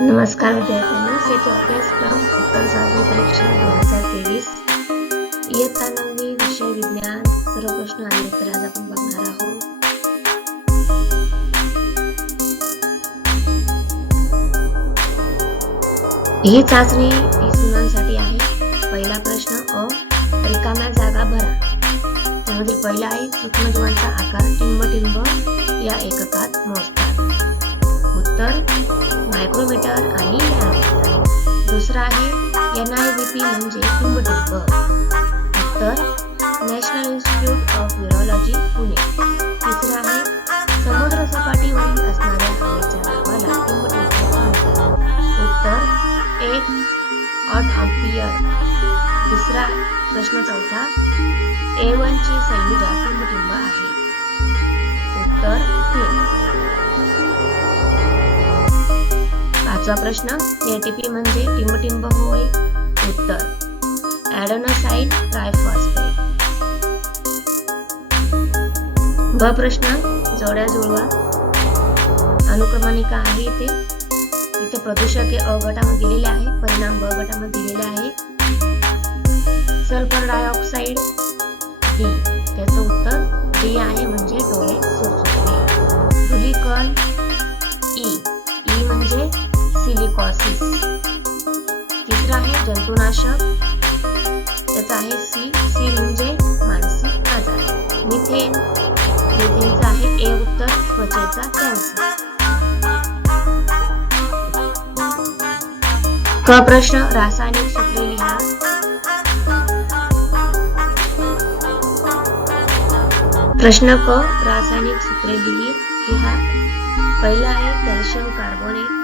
नमस्कार विद्यार्थ्यांना सेट अभ्यासक्रम उत्तर चाचणी परीक्षा दोन हजार तेवीस. इयत्ता नववी विषय विज्ञान सर्व प्रश्न आणि उत्तर आज आपण बघणार आहोत. ही चाचणी तीस गुणांसाठी आहे. पहिला प्रश्न अ रिकाम्या जागा भरा. त्यामध्ये पहिला आहे सूक्ष्मजीवांचा आकार टिंब या एककात मोजतात. उत्तर मायक्रोमीटर आणि नॅनोमीटर दुसरा आहे एन आय बी पी म्हणजे टिंबटिंब उत्तर National Institute of Virology Pune तिसरा आहे समुद्र सपाटीवरील असणाऱ्या हवेच्या नावाला टिंबटिंब म्हणतात. उत्तर एक ऑट अम्पियर दुसरा प्रश्न चौथा ए वन ची संयुजा टिंबटिंब पाचवा प्रश्न एटीपी म्हणजे टिंबटिंब होय उत्तर. Adenosine triphosphate. ब प्रश्न जोड्या जुळवा. अनुक्रमणिका आहे इथे. इथे प्रदूषक हे अ गटामध्ये दिलेले आहे परिणाम ब गटामध्ये दिलेले आहे. सल्फर डायऑक्साईड डी त्याचं उत्तर डी आहे म्हणजे सिलिकॉसिस तिसरं आहे जंतुनाशक. त्याचा आहे सी सी म्हणजे मानसिक आजार. मिथेन. मिथेनचा आहे ए उत्तर त्वचेचा कॅन्सर क प्रश्न रासायनिक सूत्रे लिहा. प्रश्न क रासायनिक सूत्रे लिही. लिहा. पहिला आहे calcium carbonate.